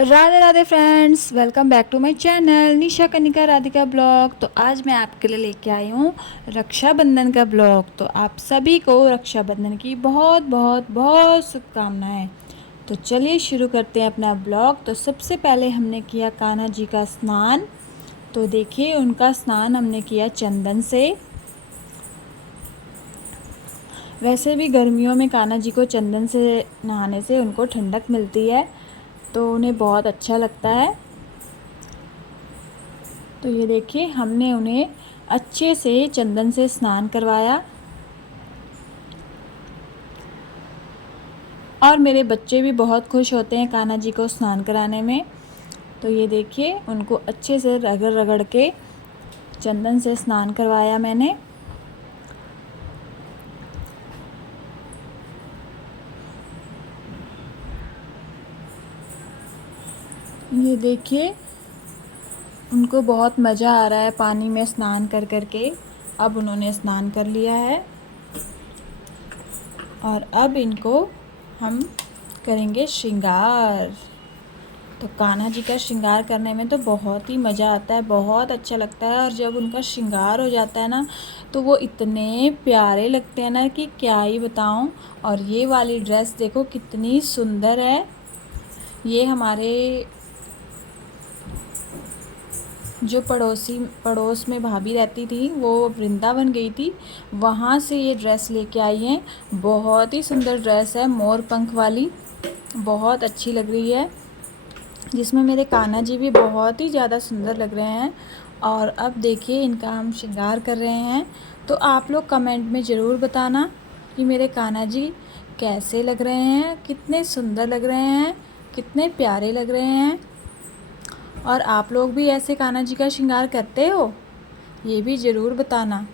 Radhe Radhe friends, welcome back to my channel Nisha Kanika Radhika blog. तो आज मैं आपके लिए लेके आई हूँ रक्षाबंधन का ब्लॉग। तो आप सभी को रक्षाबंधन की बहुत बहुत बहुत शुभकामनाएं। तो चलिए शुरू करते हैं अपना ब्लॉग। तो सबसे पहले हमने किया कान्हा जी का स्नान। तो देखिए उनका स्नान हमने किया चंदन से। वैसे भी गर्मियों में कान्हा जी को चंदन से नहाने से उनको ठंडक मिलती है, तो उन्हें बहुत अच्छा लगता है। तो ये देखिए हमने उन्हें अच्छे से चंदन से स्नान करवाया। और मेरे बच्चे भी बहुत खुश होते हैं कान्हा जी को स्नान कराने में। तो ये देखिए उनको अच्छे से रगड़ रगड़ के चंदन से स्नान करवाया मैंने। ये देखिए उनको बहुत मज़ा आ रहा है पानी में स्नान कर कर के। अब उन्होंने स्नान कर लिया है और अब इनको हम करेंगे श्रृंगार। तो कान्हा जी का श्रृंगार करने में तो बहुत ही मज़ा आता है, बहुत अच्छा लगता है। और जब उनका श्रृंगार हो जाता है ना, तो वो इतने प्यारे लगते हैं ना कि क्या ही बताऊं। और ये वाली ड्रेस देखो कितनी सुंदर है। ये हमारे जो पड़ोस में भाभी रहती थी, वो वृंदावन गई थी, वहाँ से ये ड्रेस लेके आई हैं। बहुत ही सुंदर ड्रेस है, मोर पंख वाली, बहुत अच्छी लग रही है, जिसमें मेरे कान्हा जी भी बहुत ही ज़्यादा सुंदर लग रहे हैं। और अब देखिए इनका हम श्रृंगार कर रहे हैं। तो आप लोग कमेंट में ज़रूर बताना कि मेरे कान्हा जी कैसे लग रहे हैं, कितने सुंदर लग रहे हैं, कितने प्यारे लग रहे हैं। और आप लोग भी ऐसे कान्हा जी का श्रृंगार करते हो, ये भी ज़रूर बताना।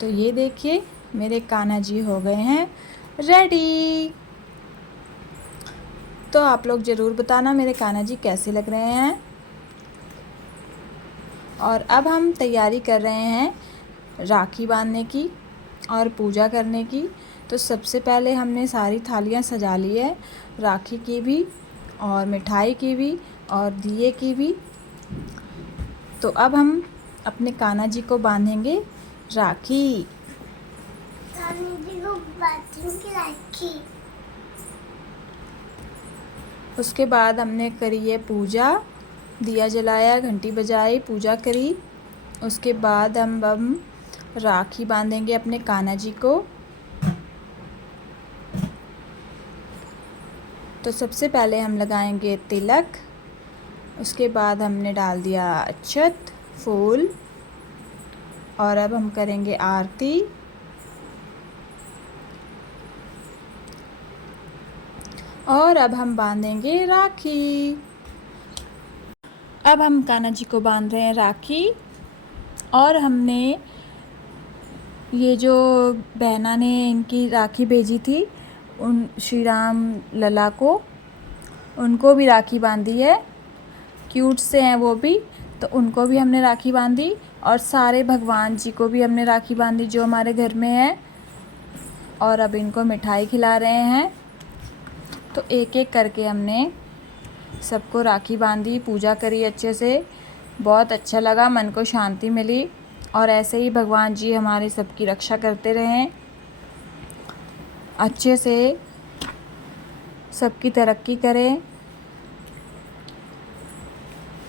तो ये देखिए मेरे कान्हा जी हो गए हैं रेडी। तो आप लोग ज़रूर बताना मेरे कान्हा जी कैसे लग रहे हैं। और अब हम तैयारी कर रहे हैं राखी बांधने की और पूजा करने की। तो सबसे पहले हमने सारी थालियाँ सजा ली है, राखी की भी और मिठाई की भी और दिए की भी। तो अब हम अपने कान्हा जी को बांधेंगे राखी। कान्हा जी को बांधेंगे राखी। उसके बाद हमने करी है पूजा, दिया जलाया, घंटी बजाई, पूजा करी। उसके बाद हम राखी बांधेंगे अपने कान्हा जी को। तो सबसे पहले हम लगाएंगे तिलक। उसके बाद हमने डाल दिया अक्षत, फूल। और अब हम करेंगे आरती। और अब हम बांधेंगे राखी। अब हम कान्हा जी को बांध रहे हैं राखी। और हमने ये जो बहना ने इनकी राखी भेजी थी, उन श्री राम लला को, उनको भी राखी बांधी है। क्यूट से हैं वो भी, तो उनको भी हमने राखी बांधी। और सारे भगवान जी को भी हमने राखी बांधी जो हमारे घर में है। और अब इनको मिठाई खिला रहे हैं। तो एक एक करके हमने सबको राखी बांधी, पूजा करी अच्छे से। बहुत अच्छा लगा, मन को शांति मिली। और ऐसे ही भगवान जी हमारे सबकी रक्षा करते रहें, अच्छे से सबकी तरक्की करें।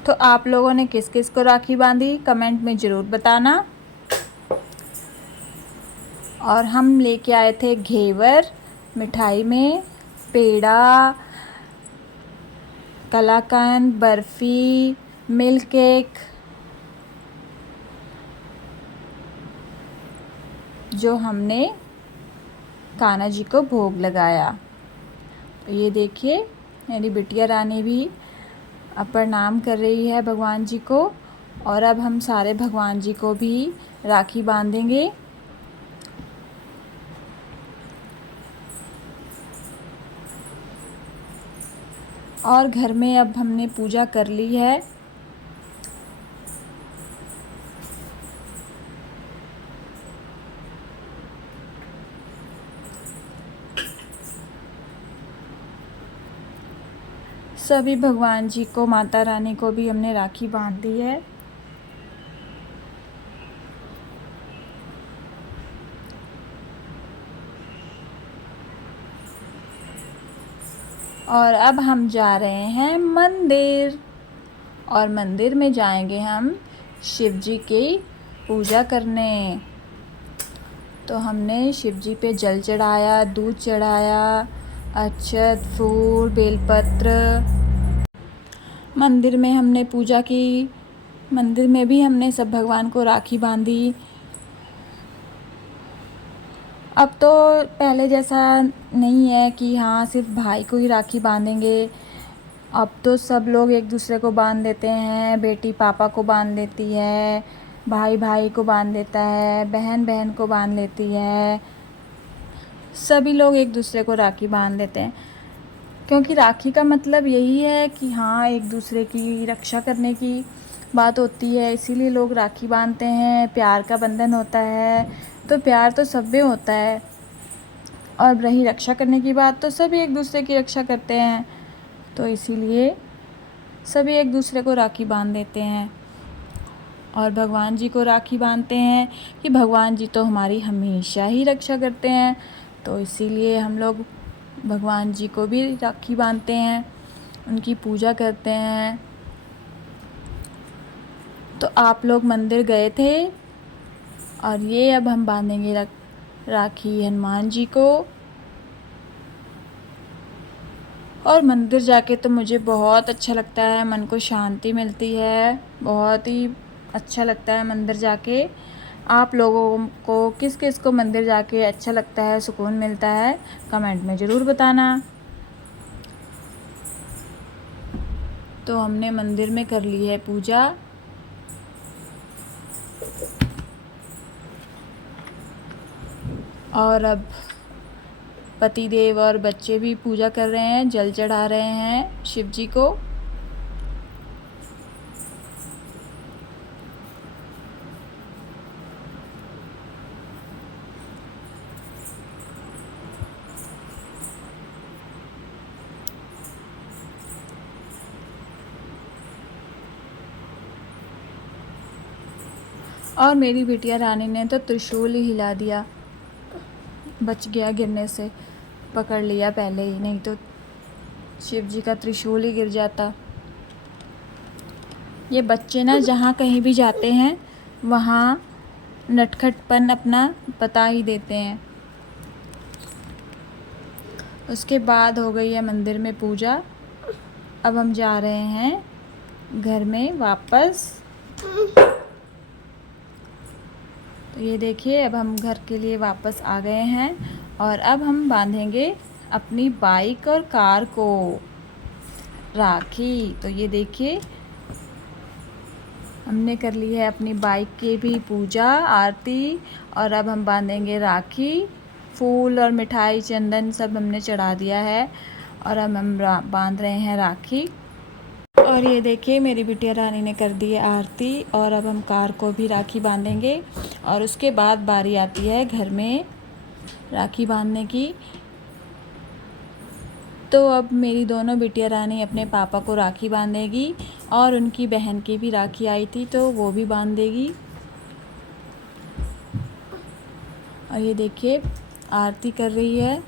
तो आप लोगों ने किस किस को राखी बांधी कमेंट में ज़रूर बताना। और हम लेके आए थे घेवर मिठाई में, पेड़ा, कलाकंद, बर्फ़ी, मिल्क केक, जो हमने कान्हा जी को भोग लगाया। तो ये देखिए मेरी बिटिया रानी भी अब प्रणाम कर रही है भगवान जी को। और अब हम सारे भगवान जी को भी राखी बांधेंगे। और घर में अब हमने पूजा कर ली है। सभी भगवान जी को, माता रानी को भी हमने राखी बांध दी है। और अब हम जा रहे हैं मंदिर, और मंदिर में जाएंगे हम शिव जी की पूजा करने। तो हमने शिव जी पे जल चढ़ाया, दूध चढ़ाया, अक्षत, फूल, बेलपत्र। मंदिर में हमने पूजा की, मंदिर में भी हमने सब भगवान को राखी बांधी। अब तो पहले जैसा नहीं है कि हाँ सिर्फ भाई को ही राखी बांधेंगे। अब तो सब लोग एक दूसरे को बांध देते हैं। बेटी पापा को बांध देती है, भाई भाई को बांध देता है, बहन बहन को बांध लेती है। सभी लोग एक दूसरे को राखी बांध देते हैं, क्योंकि राखी का मतलब यही है कि हाँ एक दूसरे की रक्षा करने की बात होती है, इसीलिए लोग राखी बांधते हैं। प्यार का बंधन होता है, तो प्यार तो सब में होता है। और रही रक्षा करने की बात, तो सभी एक दूसरे की रक्षा करते हैं, तो इसीलिए सभी एक दूसरे को राखी बांध देते हैं। और भगवान जी को राखी बांधते हैं कि भगवान जी तो हमारी हमेशा ही रक्षा करते हैं, तो इसीलिए हम लोग भगवान जी को भी राखी बांधते हैं, उनकी पूजा करते हैं। तो आप लोग मंदिर गए थे, और ये अब हम बांधेंगे राखी हनुमान जी को। और मंदिर जाके तो मुझे बहुत अच्छा लगता है, मन को शांति मिलती है, बहुत ही अच्छा लगता है मंदिर जाके। आप लोगों को किस किस को मंदिर जाके अच्छा लगता है, सुकून मिलता है, कमेंट में ज़रूर बताना। तो हमने मंदिर में कर ली है पूजा। और अब पतिदेव और बच्चे भी पूजा कर रहे हैं, जल चढ़ा रहे हैं शिव जी को। और मेरी बिटिया रानी ने तो त्रिशूल ही हिला दिया, बच गया गिरने से, पकड़ लिया पहले ही, नहीं तो शिव जी का त्रिशूल ही गिर जाता। ये बच्चे ना जहाँ कहीं भी जाते हैं वहाँ नटखटपन अपना बता ही देते हैं। उसके बाद हो गई है मंदिर में पूजा। अब हम जा रहे हैं घर में वापस। तो ये देखिए, अब हम घर के लिए वापस आ गए हैं, और अब हम बांधेंगे अपनी बाइक और कार को राखी। तो ये देखिए, हमने कर ली है अपनी बाइक की भी पूजा, आरती, और अब हम बांधेंगे राखी। फूल और मिठाई, चंदन सब हमने चढ़ा दिया है, और अब हम बांध रहे हैं राखी। और ये देखिए, मेरी बिटिया रानी ने कर दी है आरती, और अब हम कार को भी राखी बांधेंगे। और उसके बाद बारी आती है घर में राखी बांधने की। तो अब मेरी दोनों बिटिया रानी अपने पापा को राखी बांधेगी, और उनकी बहन की भी राखी आई थी तो वो भी बांध देगी। और ये देखिए, आरती कर रही है।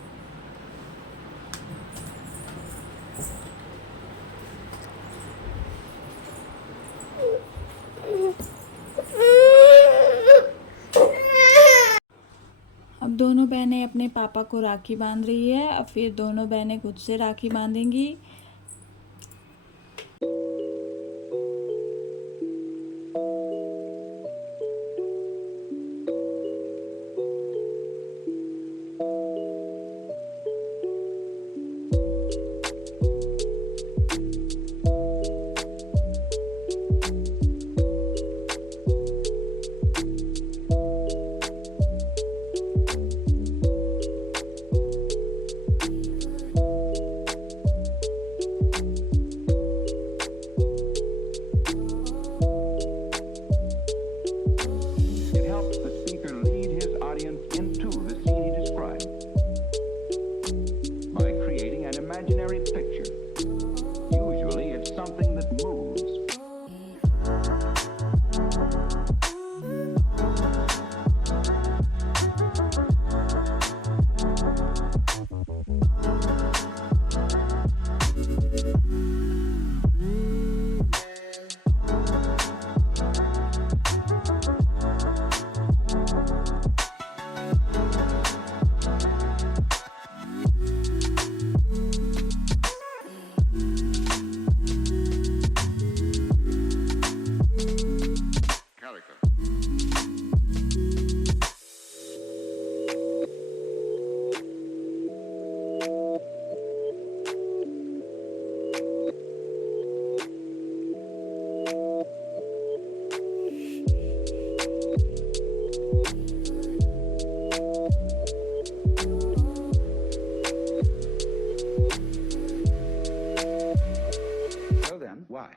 अब दोनों बहनें अपने पापा को राखी बांध रही है, अब फिर दोनों बहनें खुद से राखी बांधेंगी। and why?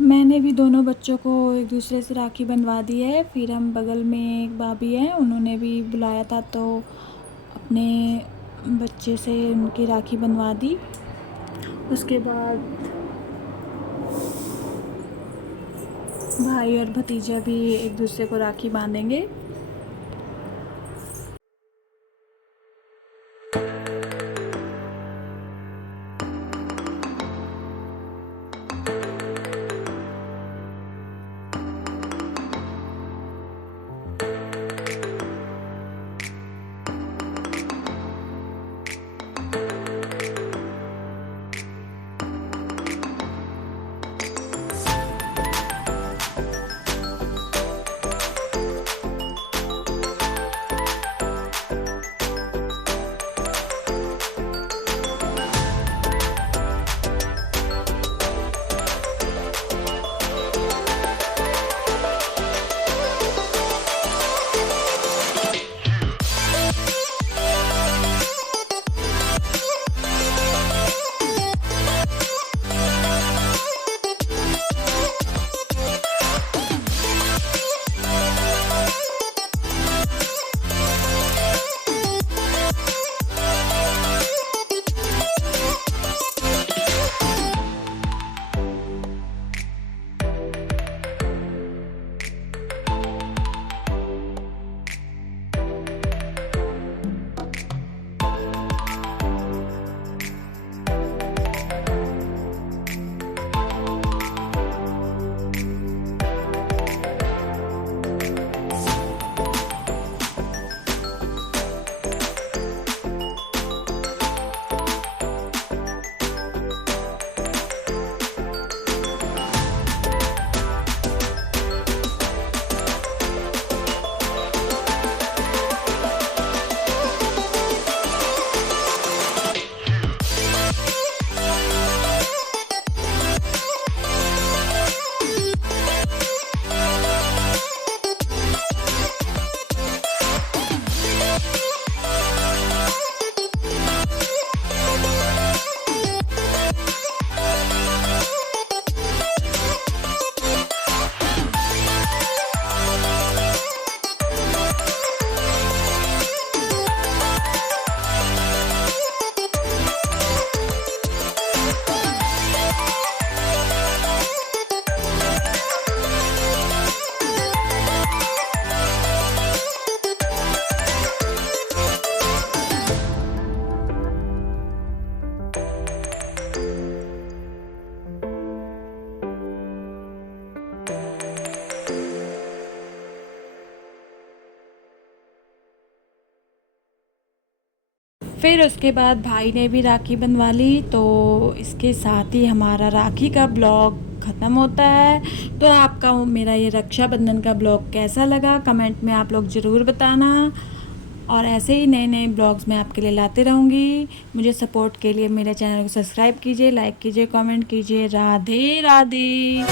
मैंने भी दोनों बच्चों को एक दूसरे से राखी बंधवा दी है। फिर हम बगल में एक भाभी हैं, उन्होंने भी बुलाया था तो अपने बच्चे से उनकी राखी बंधवा दी। उसके बाद भाई और भतीजा भी एक दूसरे को राखी बांधेंगे। फिर उसके बाद भाई ने भी राखी बंधवा ली। तो इसके साथ ही हमारा राखी का ब्लॉग ख़त्म होता है। तो आपका मेरा ये रक्षाबंधन का ब्लॉग कैसा लगा कमेंट में आप लोग ज़रूर बताना। और ऐसे ही नए नए ब्लॉग्स मैं आपके लिए लाते रहूँगी। मुझे सपोर्ट के लिए मेरे चैनल को सब्सक्राइब कीजिए, लाइक कीजिए, कमेंट कीजिए। राधे राधे।